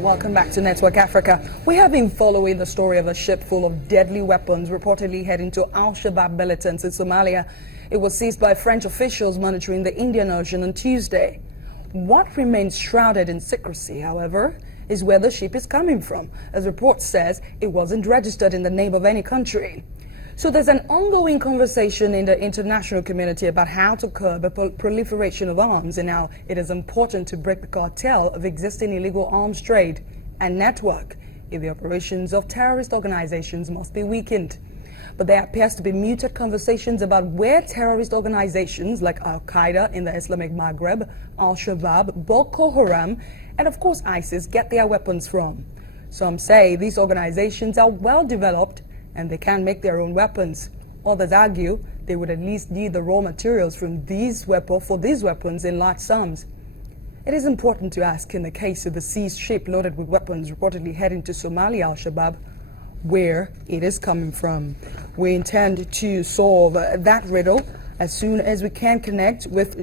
Welcome back to Network Africa. We have been following the story of a ship full of deadly weapons reportedly heading to Al-Shabaab militants in Somalia. It was seized by French officials monitoring the Indian Ocean on Tuesday. What remains shrouded in secrecy, however, is where the ship is coming from. As report says, it wasn't registered in the name of any country. So there's an ongoing conversation in the international community about how to curb the proliferation of arms and how it is important to break the cartel of existing illegal arms trade and network if the operations of terrorist organizations must be weakened. But there appears to be muted conversations about where terrorist organizations like Al-Qaeda in the Islamic Maghreb, Al-Shabaab, Boko Haram, and of course ISIS get their weapons from. Some say these organizations are well developed and they can make their own weapons. Others argue they would at least need the raw materials from these weapons in large sums. It is important to ask, in the case of the seized ship loaded with weapons reportedly heading to Somalia, Al-Shabaab, where it is coming from. We intend to solve that riddle as soon as we can connect with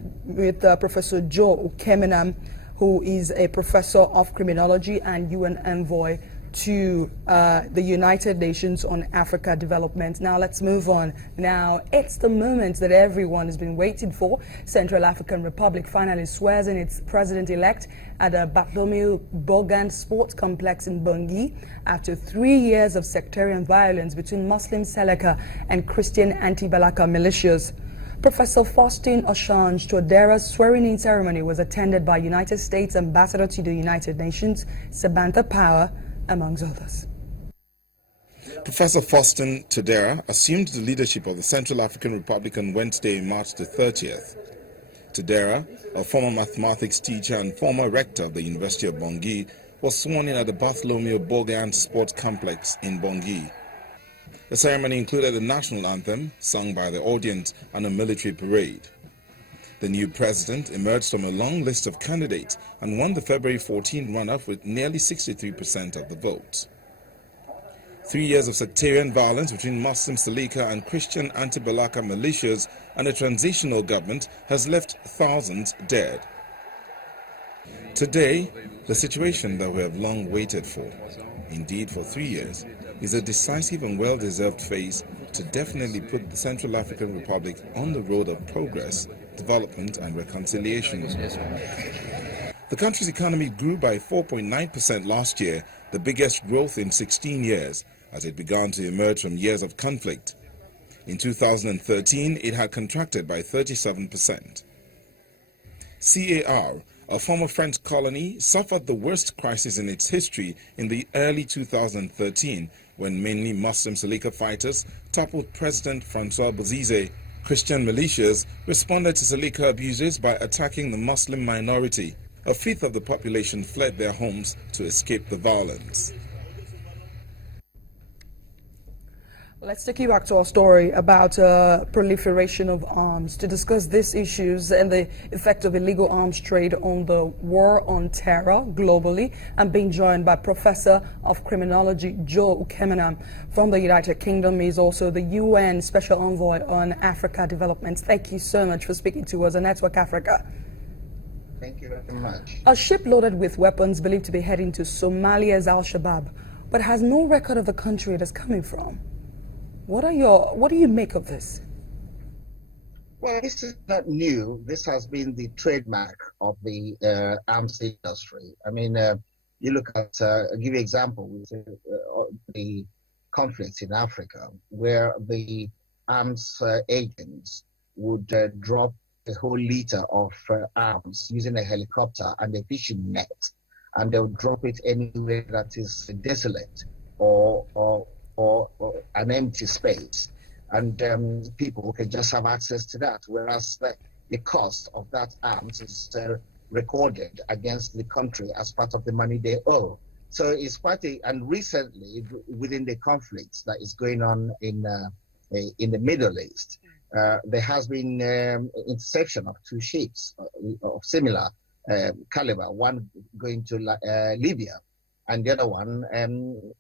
Professor Joe Kemenam, who is a professor of criminology and UN envoy to the United Nations on Africa Development. Now let's move on. Now it's the moment that everyone has been waiting for. Central African Republic finally swears in its president-elect at the Bartholomew Bogan Sports Complex in Bangui after 3 years of sectarian violence between Muslim Seleka and Christian anti-Balaka militias. Professor Faustin Ochange Todera's swearing-in ceremony was attended by United States Ambassador to the United Nations, Samantha Power, amongst others. Professor Faustin Todera assumed the leadership of the Central African Republic on Wednesday, March the 30th. Todera, a former mathematics teacher and former rector of the University of Bangui, was sworn in at the Bartholomew Bogan Sports Complex in Bangui. The ceremony included the national anthem, sung by the audience, and a military parade. The new president emerged from a long list of candidates and won the February 14 runoff with nearly 63% of the vote. 3 years of sectarian violence between Muslim Seleka and Christian anti-Balaka militias and a transitional government has left thousands dead. Today, the situation that we have long waited for, indeed for 3 years, is a decisive and well-deserved phase to definitely put the Central African Republic on the road of progress, development and reconciliation. The country's economy grew by 4.9% last year, the biggest growth in 16 years, as it began to emerge from years of conflict. In 2013, it had contracted by 37%. CAR, a former French colony, suffered the worst crisis in its history in the early 2013, when mainly Muslim Seleka fighters toppled President Francois Bozize. Christian militias responded to Seleka abuses by attacking the Muslim minority. A fifth of the population fled their homes to escape the violence. Let's take you back to our story about proliferation of arms. To discuss these issues and the effect of illegal arms trade on the war on terror globally, I'm being joined by Professor of Criminology Joe Kemenam from the United Kingdom. He's also the UN Special Envoy on Africa Development. Thank you so much for speaking to us on Network Africa. Thank you very much. A ship loaded with weapons believed to be heading to Somalia's Al-Shabaab, but has no record of the country it is coming from. What do you make of this? Well, this is not new. This has been the trademark of the arms industry. I mean, you look at, I'll give you an example with the conflicts in Africa, where the arms agents would drop a whole liter of arms using a helicopter and a fishing net, and they'll drop it anywhere that is desolate or an empty space, and people can just have access to that, whereas the cost of that arms is recorded against the country as part of the money they owe. So it's quite and recently within the conflicts that is going on in the Middle East, there has been interception of 2 ships of similar caliber, one going to Libya, and the other one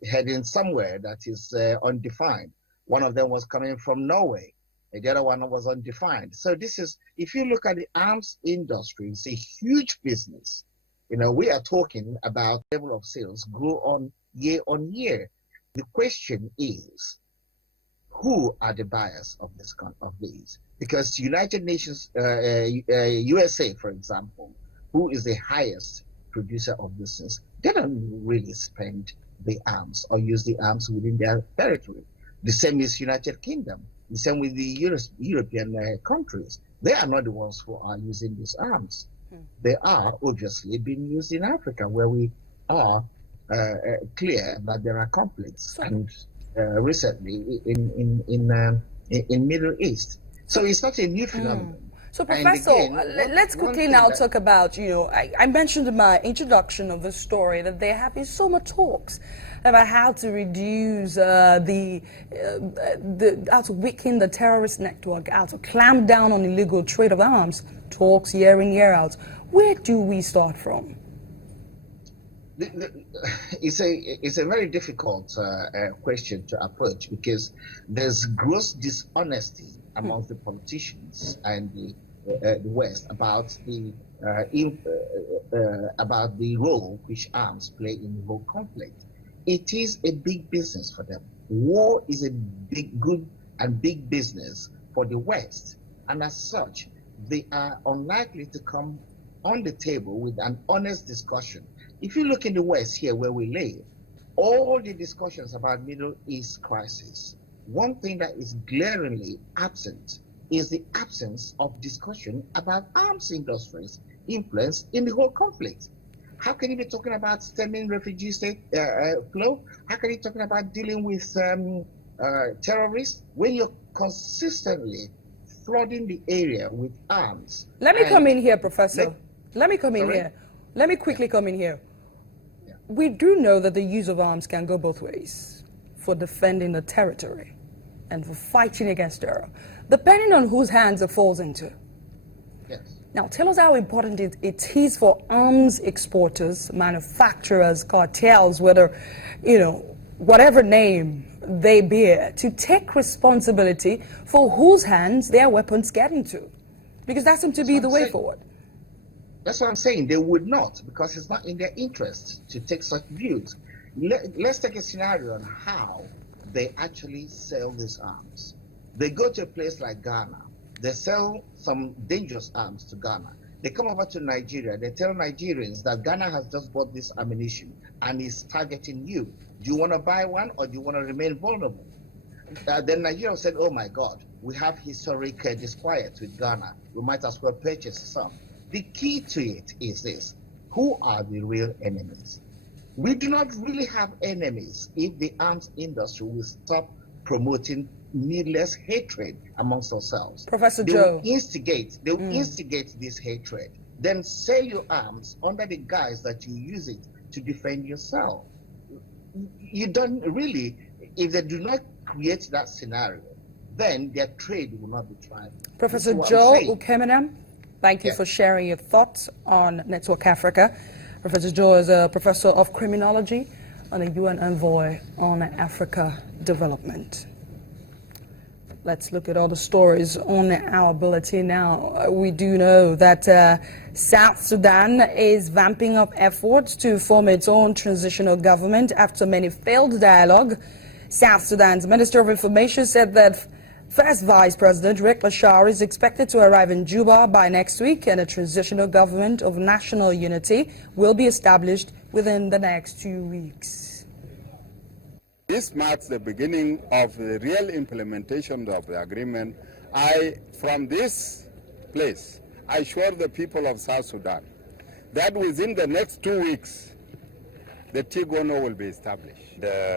heading somewhere that is undefined. One of them was coming from Norway, and the other one was undefined. So this is, if you look at the arms industry, it's a huge business. We are talking about level of sales grow on year. The question is, who are the buyers of these? Because United Nations, USA, for example, who is the highest producer of these things, they don't really spend the arms or use the arms within their territory. The same is United Kingdom. The same with the European countries. They are not the ones who are using these arms. They are obviously being used in Africa, where we are clear that there are conflicts, and recently in Middle East. So it's not a new phenomenon. So, Professor, let's quickly now talk about, I mentioned in my introduction of the story that there have been so much talks about how to reduce how to weaken the terrorist network, how to clamp down on illegal trade of arms, talks year in, year out. Where do we start from? It's a very difficult question to approach, because there's gross dishonesty amongst the politicians and the West about the role which arms play in the whole conflict. It is a big business for them. War is a good and big business for the West, and as such, they are unlikely to come on the table with an honest discussion. If you look in the West here where we live, all the discussions about Middle East crisis, one thing that is glaringly absent is the absence of discussion about arms industries' influence in the whole conflict. How can you be talking about stemming refugee flow? How can you be talking about dealing with terrorists when you're consistently flooding the area with arms? Let me come in here, Professor. Let me come in here. Let me quickly come in here. Yeah. We do know that the use of arms can go both ways, for defending the territory and for fighting against terror, depending on whose hands it falls into. Yes. Now, tell us how important it is for arms exporters, manufacturers, cartels, whether, whatever name they bear, to take responsibility for whose hands their weapons get into. Because that seems to be the way forward. That's what I'm saying. They would not, because it's not in their interest to take such views. Let's take a scenario on how they actually sell these arms. They go to a place like Ghana. They sell some dangerous arms to Ghana. They come over to Nigeria. They tell Nigerians that Ghana has just bought this ammunition and is targeting you. Do you want to buy one, or do you want to remain vulnerable? Then Nigeria said, oh my God, we have historic disquiet with Ghana. We might as well purchase some. The key to it is this: who are the real enemies? We do not really have enemies if the arms industry will stop promoting needless hatred amongst ourselves. Professor They Joe. will instigate this hatred, then sell your arms under the guise that you use it to defend yourself. You don't really, if they do not create that scenario, then their trade will not be thriving. Professor Joe Ukemenem, thank you for sharing your thoughts on Network Africa. Professor Joe is a professor of criminology and a UN envoy on Africa development. Let's look at all the stories on our bulletin now. We do know that South Sudan is vamping up efforts to form its own transitional government after many failed dialogue. South Sudan's Minister of Information said that First Vice President Riek Machar is expected to arrive in Juba by next week, and a transitional government of national unity will be established within the next 2 weeks. This marks the beginning of the real implementation of the agreement. From this place, I assure the people of South Sudan that within the next 2 weeks, the Tigono will be established.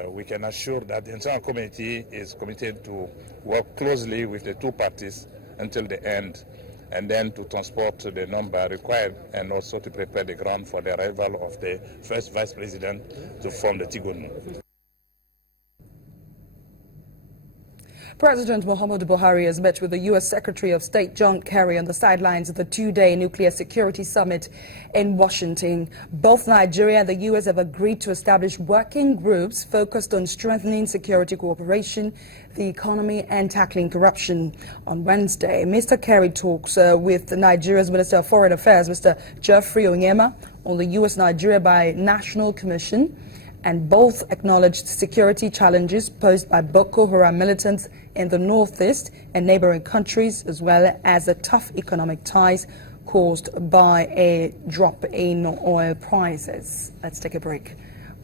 We can assure that the international community is committed to work closely with the two parties until the end, and then to transport the number required, and also to prepare the ground for the arrival of the first vice president to form the Tigono. President Muhammadu Buhari has met with the U.S. Secretary of State John Kerry on the sidelines of the two-day nuclear security summit in Washington. Both Nigeria and the U.S. have agreed to establish working groups focused on strengthening security cooperation, the economy, and tackling corruption. On Wednesday, Mr. Kerry talks with Nigeria's Minister of Foreign Affairs, Mr. Geoffrey Onyema, on the U.S.-Nigeria Bi-National Commission, and both acknowledged security challenges posed by Boko Haram militants in the northeast and neighboring countries, as well as the tough economic ties caused by a drop in oil prices. Let's take a break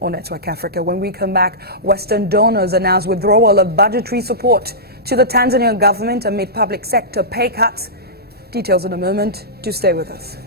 on Network Africa. When we come back, Western donors announced withdrawal of budgetary support to the Tanzanian government amid public sector pay cuts. Details in a moment. Do stay with us.